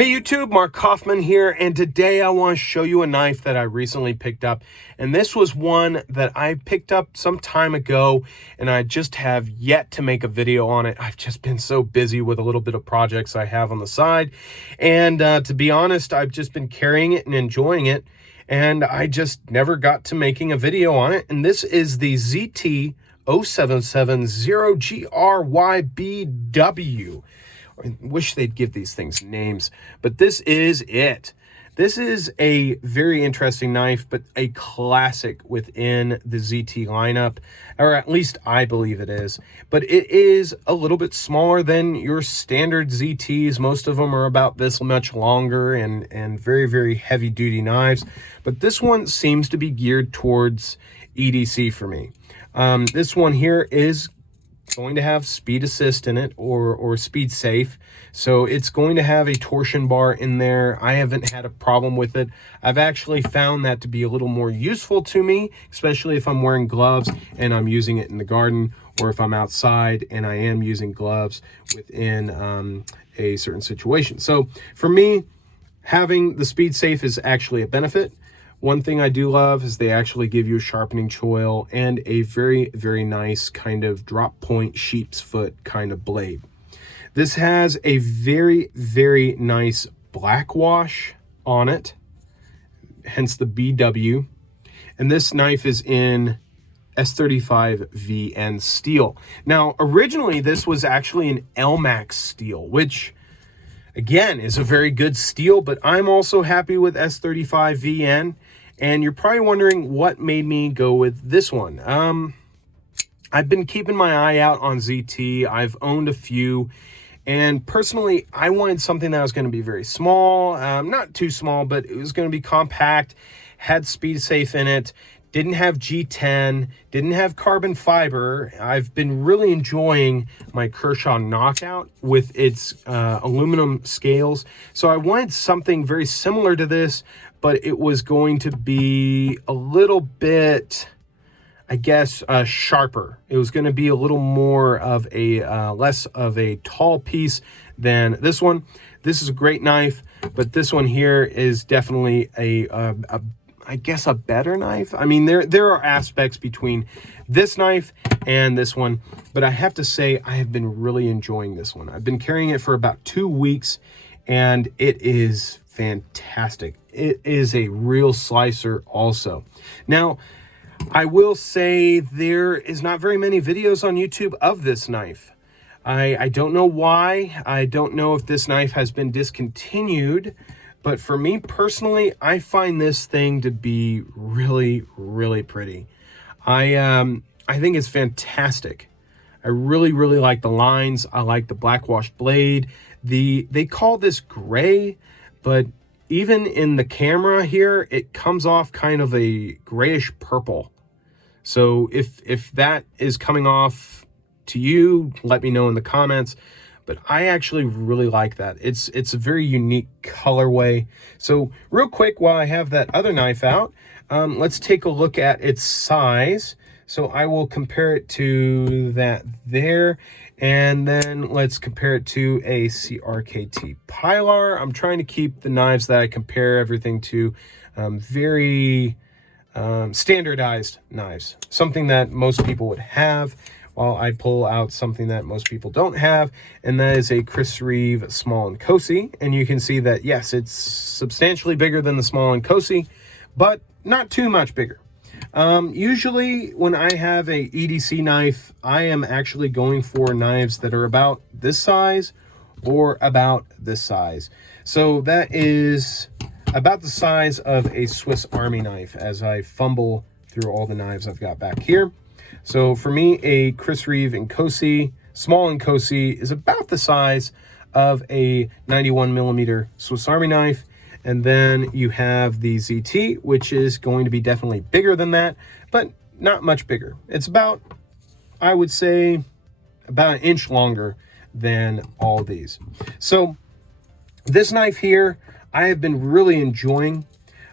Hey YouTube, Mark Kaufman here, and today I want to show you a knife that I recently picked up. And this was one that I picked up some time ago, and I just have yet to make a video on it. I've just been so busy with a little bit of projects I have on the side. And to be honest, I've just been carrying it and enjoying it, and I just never got to making a video on it. And this is the ZT0770GRYBW. I wish they'd give these things names, but this is it. This is a very interesting knife, but a classic within the ZT lineup, or at least I believe it is. But it is a little bit smaller than your standard ZTs. Most of them are about this much longer and very, very heavy duty knives. But this one seems to be geared towards EDC for me. This one here is going to have speed assist in it, or Speedsafe, so it's going to have a torsion bar in there. I haven't had a problem with it. I've actually found that to be a little more useful to me, especially if I'm wearing gloves and I'm using it in the garden, or if I'm outside and I am using gloves within a certain situation. So for me, having the Speedsafe is actually a benefit. One thing I do love is they actually give you a sharpening choil and a very, very nice kind of drop point sheep's foot kind of blade. This has a very, very nice black wash on it, hence the BW. And this knife is in S35VN steel. Now, originally this was actually an LMAX steel, which again is a very good steel, but I'm also happy with S35VN. And you're probably wondering what made me go with this one. I've been keeping my eye out on ZT. I've owned a few, and personally I wanted something that was going to be very small, not too small, but it was going to be compact, had Speedsafe in it, didn't have G10, didn't have carbon fiber. I've been really enjoying my Kershaw Knockout with its aluminum scales. So I wanted something very similar to this, but it was going to be a little bit, I guess, sharper. It was going to be a little more of a, less of a tall piece than this one. This is a great knife, but this one here is definitely I guess a better knife. I mean, there are aspects between this knife and this one, but I have to say I have been really enjoying this one. I've been carrying it for about 2 weeks, and it is fantastic. It is a real slicer also. Now, I will say there is not very many videos on YouTube of this knife. I don't know why. I don't know if this knife has been discontinued, but for me personally, I find this thing to be really, really pretty. I think it's fantastic. I really, really like the lines. I like the black washed blade. They call this gray, but even in the camera here, it comes off kind of a grayish purple. So if that is coming off to you, let me know in the comments. But I actually really like that. It's a very unique colorway. So real quick, while I have that other knife out, let's take a look at its size. So I will compare it to that there, and then let's compare it to a CRKT Pilar. I'm trying to keep the knives that I compare everything to very standardized knives, something that most people would have, while I pull out something that most people don't have, and that is a Chris Reeve Small & Cosi. And you can see that, yes, it's substantially bigger than the Small & Cosi, but not too much bigger. Usually when I have a EDC knife, I am actually going for knives that are about this size or about this size. So that is about the size of a Swiss Army knife as I fumble through all the knives I've got back here. So for me, a Chris Reeve & Cosi, Small & Cosi, is about the size of a 91mm Swiss Army knife. And then you have the ZT, which is going to be definitely bigger than that, but not much bigger. It's about, I would say, about an inch longer than all these. So this knife here, I have been really enjoying.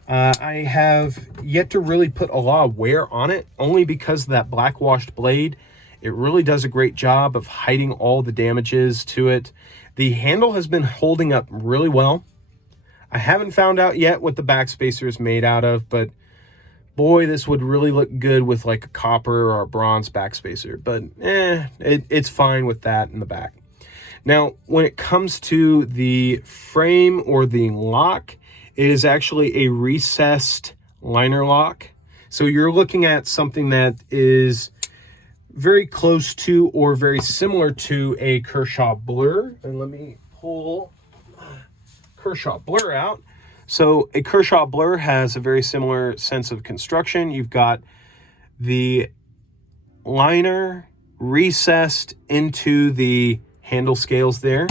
I have yet to really put a lot of wear on it, only because of that black washed blade. It really does a great job of hiding all the damages to it. The handle has been holding up really well. I haven't found out yet what the backspacer is made out of, but boy, this would really look good with like a copper or a bronze backspacer. But it's fine with that in the back. Now, when it comes to the frame or the lock, it is actually a recessed liner lock. So you're looking at something that is very close to or very similar to a Kershaw Blur. And let me pull Kershaw Blur out. So a Kershaw Blur has a very similar sense of construction. You've got the liner recessed into the handle scales there.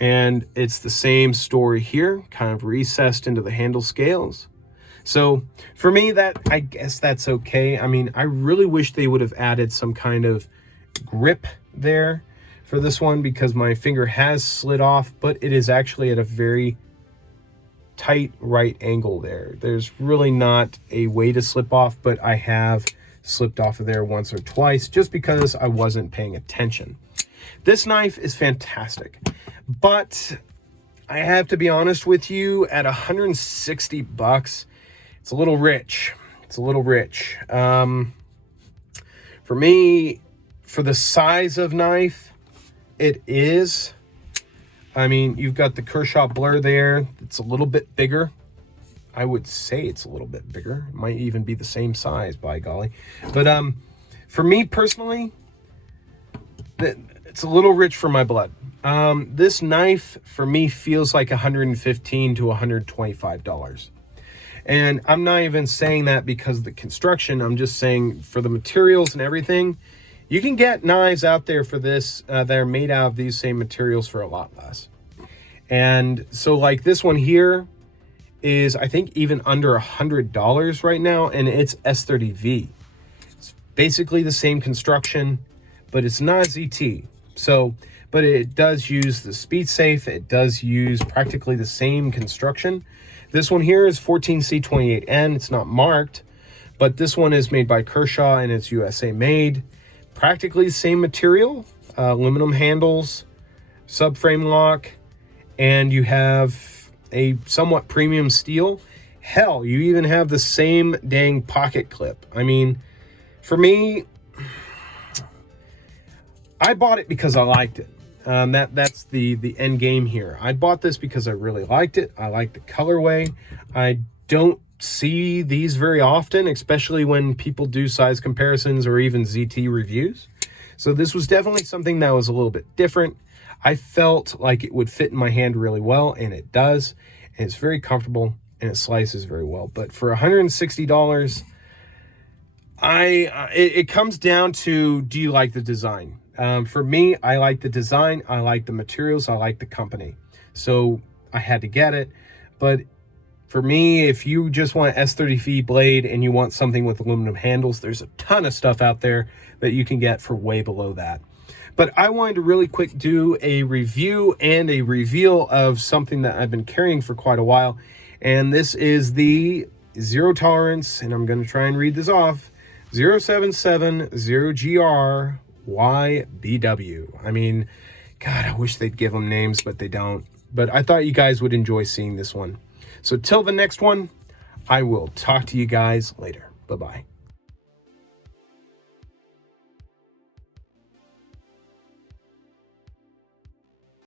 And it's the same story here, kind of recessed into the handle scales. So for me, I guess that's okay. I mean, I really wish they would have added some kind of grip there for this one, because my finger has slid off, but it is actually at a very tight right angle there. There's really not a way to slip off, but I have slipped off of there once or twice just because I wasn't paying attention. This knife is fantastic, but I have to be honest with you, at $160, it's a little rich. It's a little rich. For me, for the size of knife, it is. I mean, you've got the Kershaw Blur there. It's a little bit bigger. I would say it's a little bit bigger. It might even be the same size, by golly. But for me personally, it's a little rich for my blood. This knife, for me, feels like $115 to $125. And I'm not even saying that because of the construction. I'm just saying for the materials and everything, you can get knives out there for this that are made out of these same materials for a lot less. And so like this one here is, I think, even under $100 right now, and it's S30V. It's basically the same construction, but it's not a ZT. So, but it does use the Speedsafe. It does use practically the same construction. This one here is 14C28N. It's not marked, but this one is made by Kershaw and it's USA made. Practically the same material, aluminum handles, subframe lock, and you have a somewhat premium steel. Hell, you even have the same dang pocket clip. I mean, for me, I bought it because I liked it. That's the end game here. I bought this because I really liked it. I like the colorway. I don't see these very often, especially when people do size comparisons or even ZT reviews. So this was definitely something that was a little bit different. I felt like it would fit in my hand really well, and it does. And it's very comfortable and it slices very well. But for $160, it comes down to, do you like the design? For me, I like the design, I like the materials, I like the company. So I had to get it. But for me, if you just want an S30V blade and you want something with aluminum handles, there's a ton of stuff out there that you can get for way below that. But I wanted to really quick do a review and a reveal of something that I've been carrying for quite a while. And this is the Zero Tolerance, and I'm going to try and read this off, 0770GRYBW. I mean, God, I wish they'd give them names, but they don't. But I thought you guys would enjoy seeing this one. So till the next one, I will talk to you guys later. Bye-bye.